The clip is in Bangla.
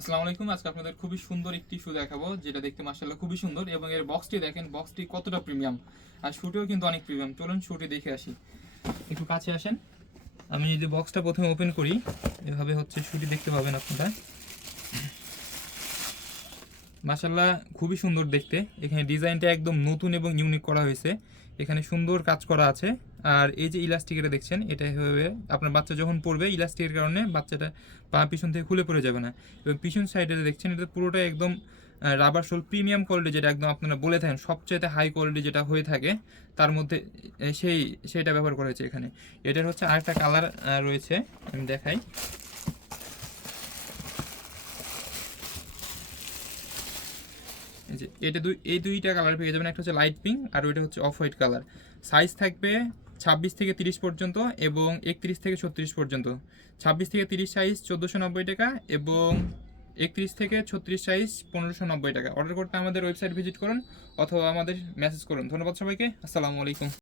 আসসালামু আলাইকুম। আজকে আপনাদের খুবই সুন্দর একটি শু দেখাবো, যেটা দেখতে মাশাআল্লাহ খুবই সুন্দর, এবং এর বক্সটি দেখেন, বক্সটি কতটা প্রিমিয়াম। আর শুটিও কিন্তু অনেক প্রিমিয়াম। চলুন শুটি দেখে আসি। একটু কাছে আসেন। আমি যদি বক্সটা প্রথমে ওপেন করি, এভাবে হচ্ছে শুটি দেখতে পাবেন আপনারা। মাশাআল্লাহ খুবই সুন্দর দেখতে। এখানে ডিজাইনটা একদম নতুন এবং ইউনিক করা হয়েছে। এখানে সুন্দর কাজ করা আছে। আর এই যে ইলাস্টিক এটা দেখছেন, এটা হবে আপনার বাচ্চা যখন পড়বে, ইলাস্টিকের কারণে বাচ্চাটা পা পিছন থেকে খুলে পড়ে যাবে না। এবং পিছন সাইডে দেখছেন, এটা পুরোটাই একদম রাবার শোল প্রিমিয়াম কোয়ালিটি, যেটা একদম আপনারা বলে থাকেন সবচেয়ে হাই কোয়ালিটি যেটা হয়ে থাকে, তার মধ্যে সেইটা ব্যবহার করা হয়েছে এখানে। এটার হচ্ছে আরেকটা কালার রয়েছে, আমি দেখাই। এই যে এই দুইটা কালার পেয়ে যাবেন। একটা হচ্ছে লাইট পিঙ্ক আর ওইটা হচ্ছে অফ হোয়াইট কালার। সাইজ থাকবে 26 থেকে 30 পর্যন্ত এবং 31 থেকে 36 পর্যন্ত। 26 থেকে 30 সাইজ 1490 টাকা এবং 31 থেকে 36 সাইজ 1590 টাকা। অর্ডার করতে আমাদের ওয়েবসাইট ভিজিট করুন অথবা আমাদের মেসেজ করুন। ধন্যবাদ সবাইকে। আসসালামু আলাইকুম।